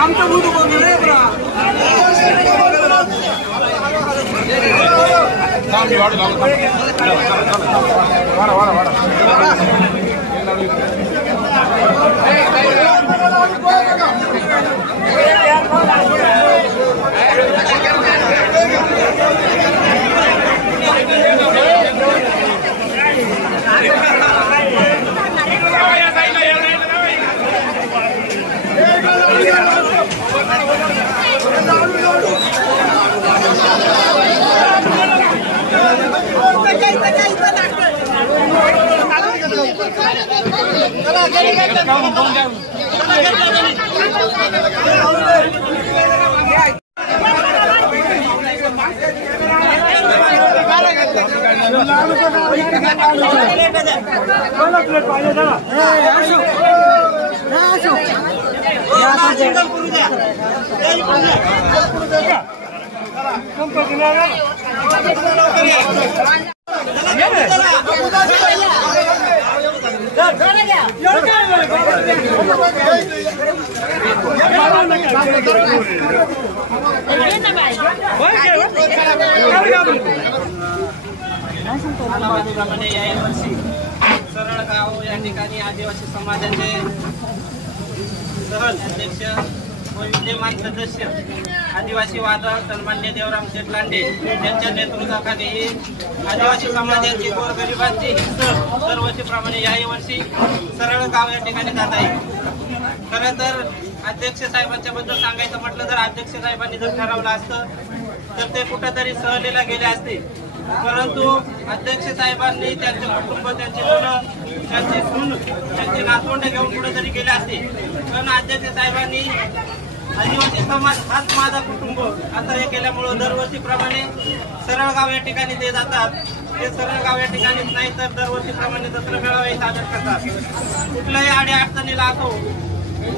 आमचं दूध बोलू रे सरळ गाव या ठिकाणी आदिवासी समाजाचे सहल अध्यक्ष व विद्यमान सदस्य आदिवासी वादळ सन्मान्य देवराम शेठ लांडे यांच्या नेतृत्वाखाली आदिवासी समाजाची गोरगरिबांची हित दरवर्षीप्रमाणे याही वर्षी सरळ गाव या ठिकाणी जात आहे। खरं तर अध्यक्ष साहेबांच्या बद्दल सांगायचं म्हटलं तर अध्यक्ष साहेबांनी जर ठरवलं असतं तर ते कुठेतरी सहलीला गेले असते, परंतु अध्यक्ष साहेबांनी त्यांचे कुटुंब, त्यांची मुलं, त्यांची सून, त्यांची नातवंड घेऊन कुठेतरी गेले असते। पण अध्यक्ष साहेबांनी आदिवासी समाज हाच माझा कुटुंब असं हे केल्यामुळं दरवर्षीप्रमाणे सरळगाव या ठिकाणी ते जातात। ते सरळगाव या ठिकाणीच नाही तर दरवर्षीप्रमाणे दसरा मेळावे सादर करतात। कुठल्याही अडीअडचणीला असो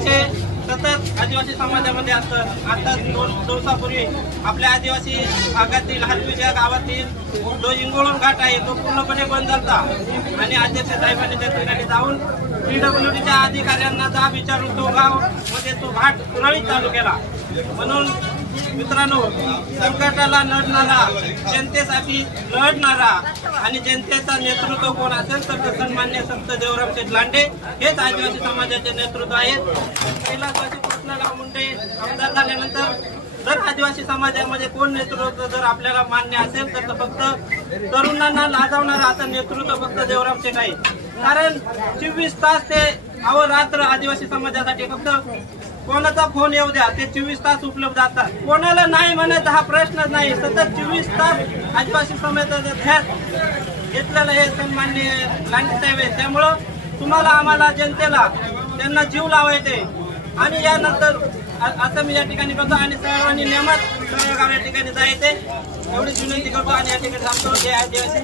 ते सतत आदिवासी समाजामध्ये असतात। आता 2 दिवसापूर्वी आपल्या आदिवासी भागातील हलविजा गावातील जो इंगोळून घाट आहे तो पूर्णपणे बंद झाला आणि अध्यक्ष साहेबांनी त्या ठिकाणी जाऊन PWDच्या अधिकाऱ्यांना जाब विचारून तो गाव मध्ये तो घाट सुरळीत चालू केला। म्हणून मित्रांनो, संकटाला लढणारा, जनतेसाठी लढणारा आणि जनतेचा नेतृत्व कोण असेल तर सन्मान्य संत देवराम शेठ लांडे हेच आदिवासी समाजाचे नेतृत्व आहेत। कैलासवासी कृष्णराव मुंडे आमदार झाल्यानंतर जर आदिवासी समाजामध्ये कोण नेतृत्व जर आपल्याला मान्य असेल तर फक्त तरुणांना लाजवणारा असं नेतृत्व फक्त देवराम शेठ आहे। कारण 24 तास ते अहोरात्र आदिवासी समाजासाठी फक्त कोणाचा फोन येऊ द्या ते 24 तास उपलब्ध असतात। कोणाला नाही म्हणायचा हा प्रश्नच नाही, सतत 24 तास आदिवासी समाजाचा ध्यास घेतलेला हे सन्मान्य लांडे साहेब आहे। त्यामुळं तुम्हाला आम्हाला जनतेला त्यांना जीव लावायचे आणि यानंतर असं मी या ठिकाणी करतो आणि सर्वांनी नियमात सरळगाव या ठिकाणी जायचे एवढीच विनंती करतो आणि या ठिकाणी थांबतो। जय आदिवासी।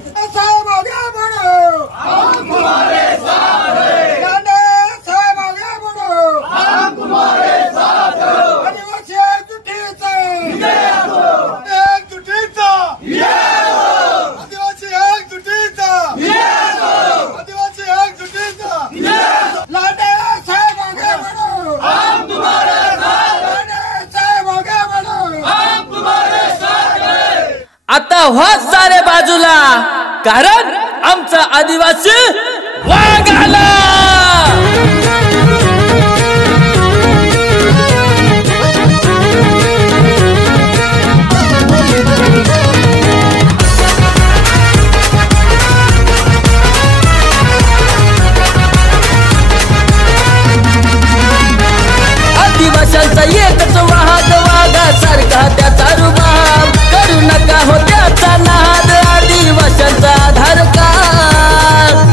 आता होत सारे बाजूला, कारण आमचा आदिवासी वाघ आला। आदिवाशांचा एकच वाहक वाघासारखा त्याचा रुबाब, करू नका हो त्याचा नाद, आदिवाशांचा आधार कार्ड।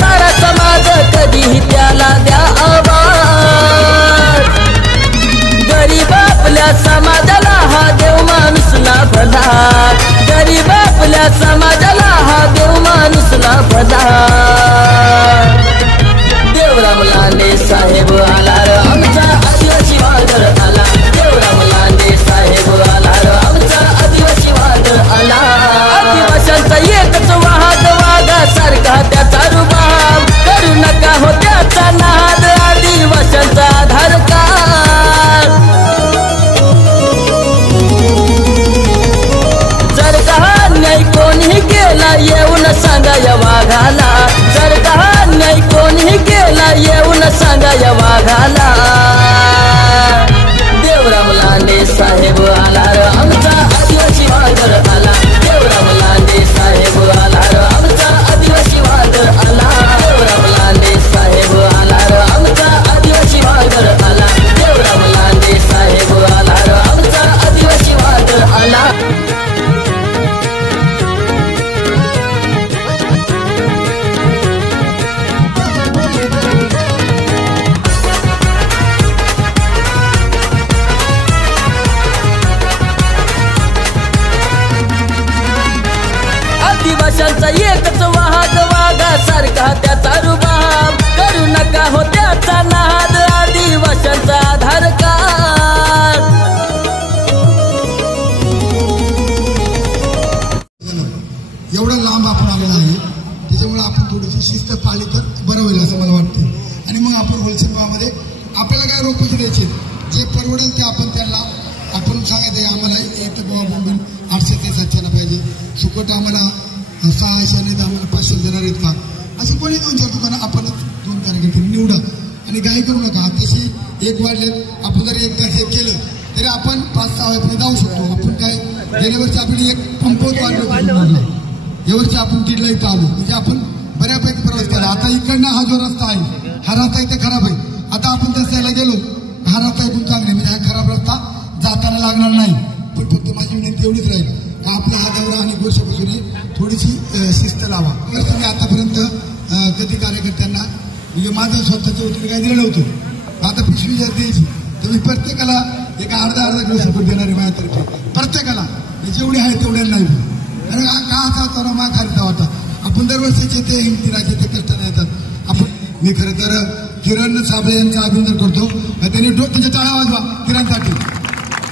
सारा समाज कधीही त्याला द्या आवाज. गरीब आपल्या समाजाला हा देव माणूस ना भला. गरीब आपल्या समाजाला हा देव माणूस ना भला. देवराम लांडे साहेब आला र आमचा आदिवासी वादळ आला. देवराम लांडे साहेब आला र आमचा आदिवासी वादळ आला. आदिवाशांचा एकच वाद वागा सारखा त्याचा रुबाब. करू नका हो त्याचा नाद आदिवाशांचा आधार कार्ड. जर का न्याय कोणी केला येऊन सांगा या वाघाला. जर का न्याय कोणी केला येऊन सांगा या वाघाला. देवराम लांडे साहेब आला र आमचा आदिवासी वादळ आला. देवराम लांडे साहेब आला र आमचा आदिवासी वादळ आला. देवराम लांडे साहेब आला र आमचा आदिवासी वादळ आला. देवराम लांडे साहेब आला र आमचा आदिवासी वादळ आला. आदिवाशांचा एकच वाद वागा सारखा त्याचा रुबाब. करू नका हो त्याचा नाद आदिवाशांचा आधार कार्ड. एवढं लांब आपण आलेलं आहे त्याच्यामुळे आपण थोडीशी शिस्त पाळली तर बरं होईल असं मला वाटतं. आणि मग आपण होलसेल भावामध्ये आपल्याला काय रोख पैसे द्यायचे जे परवडेल ते आपण त्यांना आपण सांगायचं आम्हाला एक बाबा बोंबील 800 ते 700 पाहिजे. सुकट आम्हाला 600 नाही तर आम्हाला 500 देणार आहेत का असं कोणी 2-4 दुकानं आपण 2 कार्यकर्ते निवडा आणि घाई करू नका. तशी एक वाढले आपण जर एक तास केलं तरी आपण 5-6 वाजेपर्यंत जाऊ शकतो. आपण काय गेल्या वर्षी आपण एक पंपवत वाढलो यावर्षी आपण दीडला इथं आलो म्हणजे आपण बऱ्यापैकी प्रवास केला. आता इकडनं हा जो रस्ता आहे हा रस्ता इथे खराब आहे. आता आपण रस्त्याला गेलो हा रस्ता इथून चांगला म्हणजे हा खराब रस्ता जाताना लागणार नाही. पण फक्त माझी विनंती एवढीच राहील का आपला हा दौरा आणि वर्षापासून थोडीशी शिस्त लावा. तुम्ही आतापर्यंत कधी कार्यकर्त्यांना म्हणजे माझं स्वतःचं उत्तर काय दिलं नव्हतं. आता पिशवी जर द्यायची तर मी प्रत्येकाला एक अर्धा किलो सपोर्ट देणार आहे माझ्यातर्फे. प्रत्येकाला जेवढे आहे तेवढ्या नाही. आणि का असा होता मा खालीचा होता. आपण दरवर्षीचे ते हिमतीराचे ते कष्टाने येतात. आपण मी खरं तर किरण साबळे यांचा अभिनंदन करतो. त्यांनी त्यांच्या टाळा वाजवा किरणसाठी.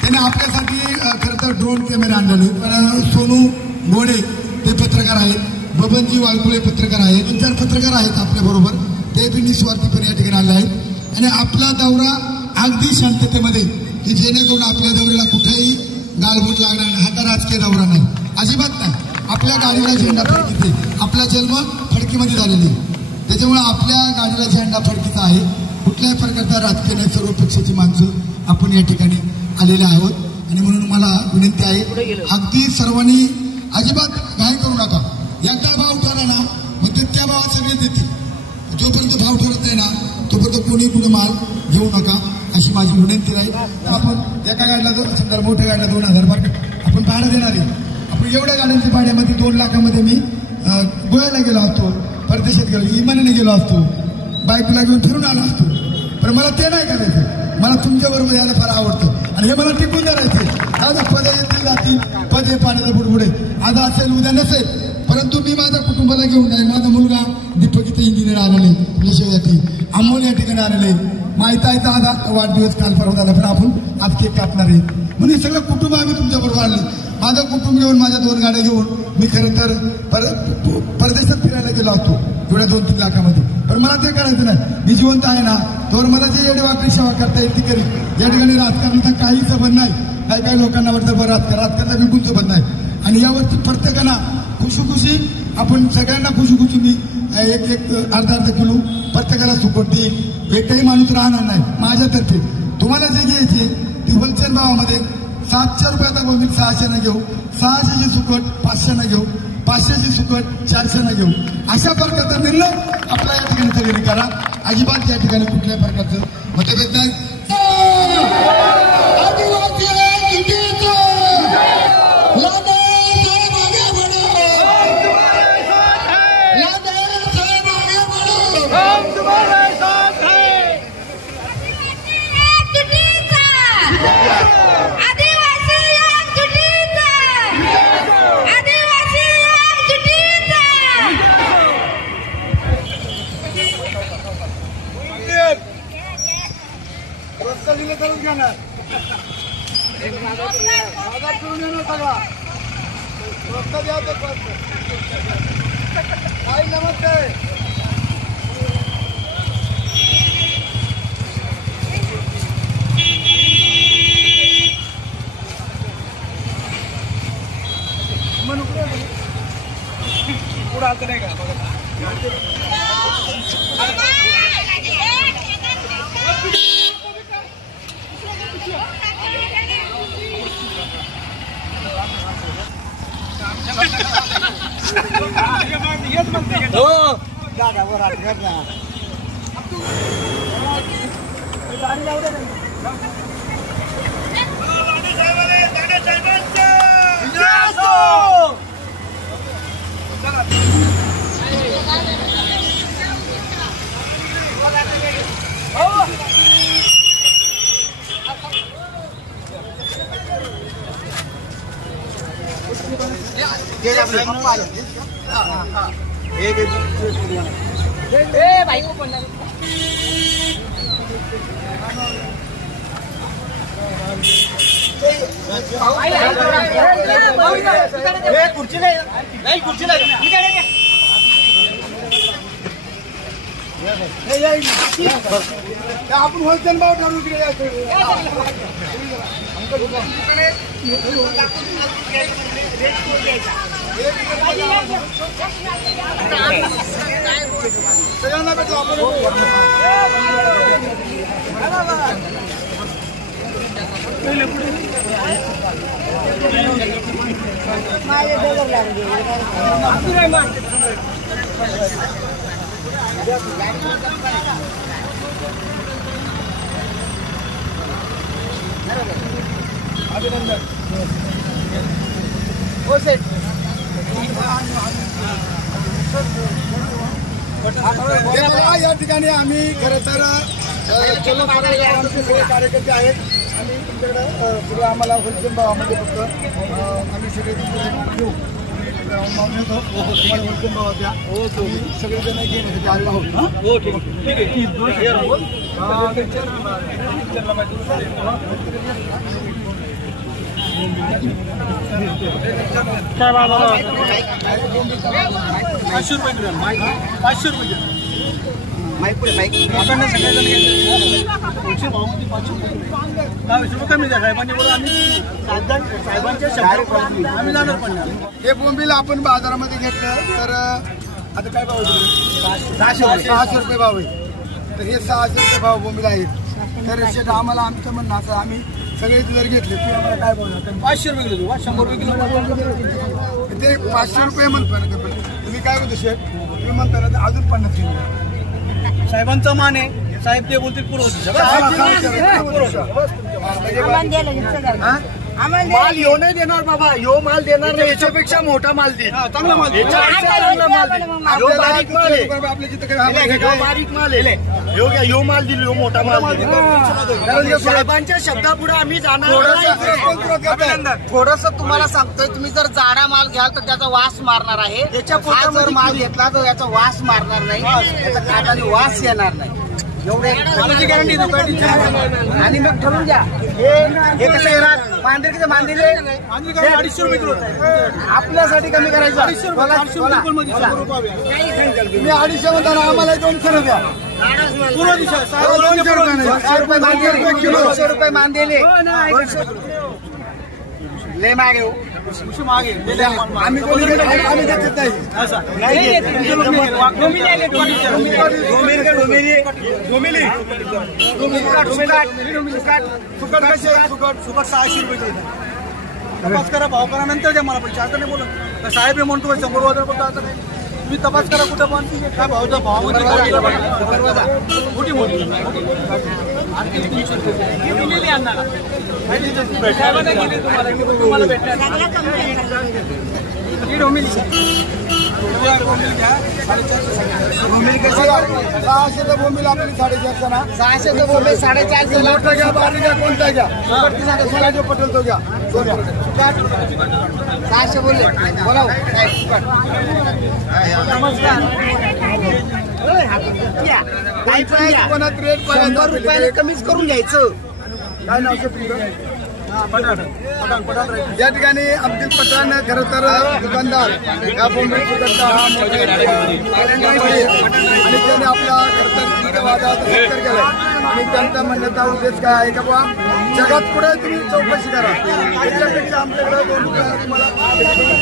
त्याने आपल्यासाठी खरं तर ड्रोन कॅमेरा आणलेले. पण सोनू गोडे ते पत्रकार आहेत. बबनजी वाळकुळे पत्रकार आहेत. 2-4 पत्रकार आहेत आपल्याबरोबर. ते बी निस्वार्थीपणे या ठिकाणी आले आहेत. आणि आपला दौरा अगदी शांततेमध्ये की जेणेकरून आपल्या दौऱ्याला कुठेही गालबोट लागणार नाही. हा तर राजकीय दौरा नाही अजिबात नाही. आपल्या गाडीला झेंडा फडकीचे. आपला जन्म फडकीमध्ये झालेला आहे त्याच्यामुळे आपल्या गाडीला झेंडा फडकीचा आहे. कुठल्याही प्रकारचा राजकीय नाही. सर्व पक्षाची माणसं आपण या ठिकाणी आलेले आहोत. आणि म्हणून मला विनंती आहे अगदी सर्वांनी अजिबात घाई करू नका. एकदा भाव ठरला ना मग ते त्या भावात सगळे देतील. जोपर्यंत भाव ठरत नाही ना तोपर्यंत कोणी कुठे माल घेऊ नका अशी माझी विनंती राहील. आपण एका गाडीला समजा मोठ्या गाडीला 2000 आपण भाडं देणार आहे. आपण एवढ्या गाड्यांच्या भाड्यामध्ये 2 लाखामध्ये मी गोव्याला गेलो असतो. परदेशात गेलो विमानाने गेलो असतो. बायकोला घेऊन फिरून आलो असतो. पण मला ते नाही करायचं. मला तुमच्याबरोबर यायला फार आवडतं आणि हे मला टिकून धरायचं. आज पदे येतील जातील पदे पाण्याला बुडबुडे आज असेल उद्या नसेल परंतु मी माझ्या कुटुंबाला घेऊन जाईल. माझा मुलगा दीपक इथे इंजिनियर आलेले यशोयाची अमोल या ठिकाणी आलेले. माहितायचा आज वाढदिवस काल परवा झाला पण आपण आज केक कापणार आहे म्हणजे सगळं कुटुंब आम्ही तुमच्याबरोबर आले. माझं कुटुंब घेऊन माझ्या 2 गाड्या घेऊन मी खरं तर परदेशात फिरायला गेलो असतो एवढ्या 2-3 लाखामध्ये. पण मला ते करायचं नाही. मी जिवंत आहे ना तर मला जे येडेवाकडी सेवा करता येईल ती करेल. या ठिकाणी राजकारणाचा काही संबंध नाही. काही लोकांना वाटतं बरं राजकारणाचा बिलकुल संबंध नाही. आणि यावरती प्रत्येकाला खुशी आपण सगळ्यांना खुशी मी एक अर्धा किलो प्रत्येकाला सुकट देईल. एकही माणूस राहणार नाही माझ्यातर्फे. तुम्हाला जे घ्यायचे ती होलसेल भावामध्ये 700 रुपयाचा गोंबील 600 न घेऊ. 600ची सुकट 500 न घेऊ. 500ची सुकट 400 न घेऊ. अशा प्रकारचा निर्णय आपला या ठिकाणी सगळ्यांनी करा. अजिबात या ठिकाणी कुठल्याही प्रकारचं मतभेद नाही. करून घेणार बाजार करून येणार सगळा स्वस्त द्या तर काय नमस्ते पुढे आलं नाही का खुर्ची नाही खुर्ची नाही आपण होलसेल भाव ठरवू सगळ्यांना भेटलो आपण अभिनंदन हो सेठ या ठिकाणी आम्ही खरं तर सगळे कार्यकर्ते आहेत आणि तुमच्याकडे पुढे आम्हाला होलसेल भावामध्ये फक्त आम्ही सगळे घेऊ होलसेल भाव द्या सगळेजण घेण्यासाठी आलेलो आहोत हो ठीक हे बोंबील आपण बाजारामध्ये घेतलं तर आता काय भाव 600 रुपये भाव आहे तर हे 600 रुपये भाव बोंबील आहेत तर शेट आम्हाला आमचं म्हणणं असं आम्ही सगळे जर घेतले की आम्हाला काय बोलणार 500 रुपये किलो 100 रुपये किलो ते 500 रुपये म्हणतो तुम्ही काय म्हणतो शेट तुम्ही म्हणता ना अजून 50 किलो साहेबांचा मान आहे साहेब ते बोलतील माल येऊ नाही देणार बाबा यो माल देणार नाही याच्यापेक्षा मोठा माल दे चांगला माल बारीक माल आहे बारीक माल आहे यो माल दिल यो मोठा माल साहेबांच्या शब्दापुढे आम्ही जाणार थोडस तुम्हाला सांगतोय तुम्ही जर जाडा माल घ्याल तर त्याचा वास मारणार आहे त्याच्या जर माल घेतला तर याचा वास मारणार नाही त्याचा काटाने वास येणार नाही एवढे गॅरंटी आणि मग ठरवून घ्या हे कसं येणार मांदिरकीचे मांदिले 250 रुपये किलो आपल्यासाठी कमी करायचं 250 मी 250 म्हणताना आम्हाला 200 द्या 200 रुपये मान दिले ले मागे मागे आम्ही घेत सुकट 600 रुपये तपास करा भाव करा नंतर द्या मला पैसे आता नाही बोलत साहेब हे म्हणतो 100 वगैरे बोलतो असं नाही तुम्ही तपास करा कुठं पण काय भावचा भावामध्ये मोठी मोठी आणखी 300 रुपये आणणार तुम्हाला भेटणार बोंबील आपली 450 ना 600 बोंबील 450 मोठा घ्या बारीक घ्या कोणता घ्या जो पटेल तो घ्या 600 बोलले बोला नमस्कार रेट 100 रुपयाला कमीच करून घ्यायचं काय नाव तुमचं? या ठिकाणी अब्दुल पठाण खरं तर दुकानदार या बोंबीलची जनता हा आणि त्याने आपला खरं तर वादात सत्कार केलाय आणि त्यांचा म्हणण्याचा उद्देश काय आहे का बुवा जगात पुढे तुम्ही चौकशी करा त्याच्यापेक्षा आमच्याकडे 2 रुपयाला तुम्हाला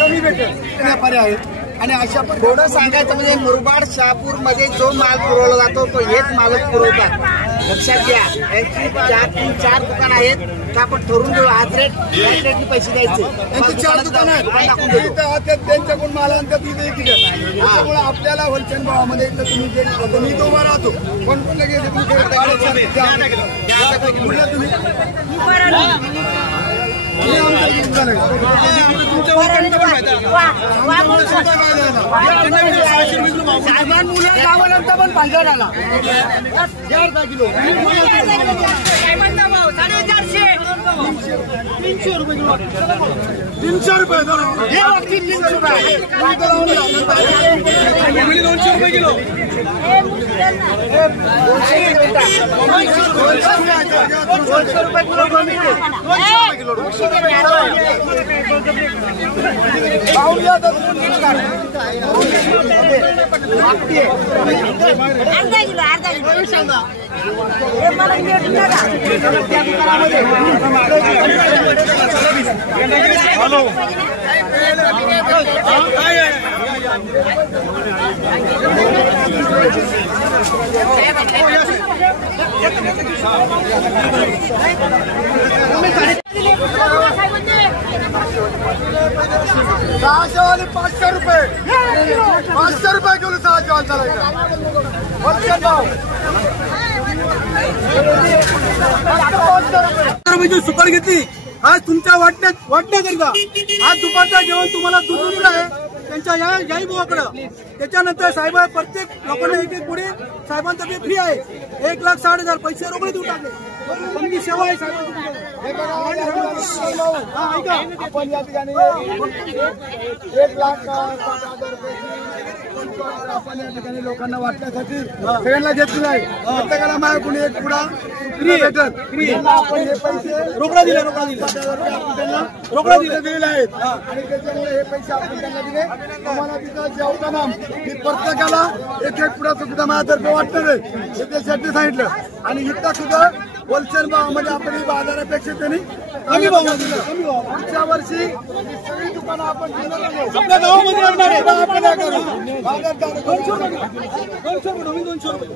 कमी भेटेल व्यापारी आहेत. आणि अशा पण थोडं सांगायचं म्हणजे मुरबाड शहापूर मध्ये जो माल पुरवला जातो तो हेच मालक पुरवतात. लक्षात घ्या, यांची 4 दुकान आहेत तर आपण ठरवून घेऊ आज रेटनी पैसे द्यायचे. त्यांची 4 दुकान आहेत त्यांच्याकडून माल आणतात इथे त्यामुळे आपल्याला होलसेल भावामध्ये तुम्ही तो उभा राहतो कोण कोण लगेच तुम्ही गावानंतर पण भांडवल आला 4 किलो 300 रुपये किलो 300 रुपये 300 रुपये 200 रुपये किलो 200 रुपये सहाशेवाले 500 रुपये 500 रुपये किलो 600 चालायचं होलसेल भाव रुपयाची सुपारी घेतली आज तुमच्या वाटण्याकरिता आज दुपारचं जेवण तुम्हाला दूध आहे त्यांच्या याही बुवाकडं. त्याच्यानंतर साहेब प्रत्येक लोकांना एक पुढे साहेबांतर्फे फ्री आहे 1,60,000 पैसे रोकडे देऊन टाकले. चांगली सेवा आहे साहेबांची. आपण या ठिकाणी 1,60,000 आपण या ठिकाणी लोकांना वाटण्यासाठी सगळ्यांना घेतलेलं आहे. प्रत्येकाला माझ्या कोणी एक पुढा फ्री भेटत आपण हे पैसे रोकडा दिले दिलेले आहेत आणि त्याच्यामुळे हे पैसे आपण त्यांना दिले. तुम्हाला तिथं जेवताना मी प्रत्येकाला एक पुढा सुद्धा माझ्यातर्फे वाटणार आहे हे त्यासाठी सांगितलं. आणि इथं सुद्धा होलसेल भावामध्ये आपण बाजारापेक्षा त्यांनी कमी भाव दिला. पुढच्या वर्षी सगळी दुकानं आपण आपल्या गावामध्ये लागणार आहे. 200 रुपये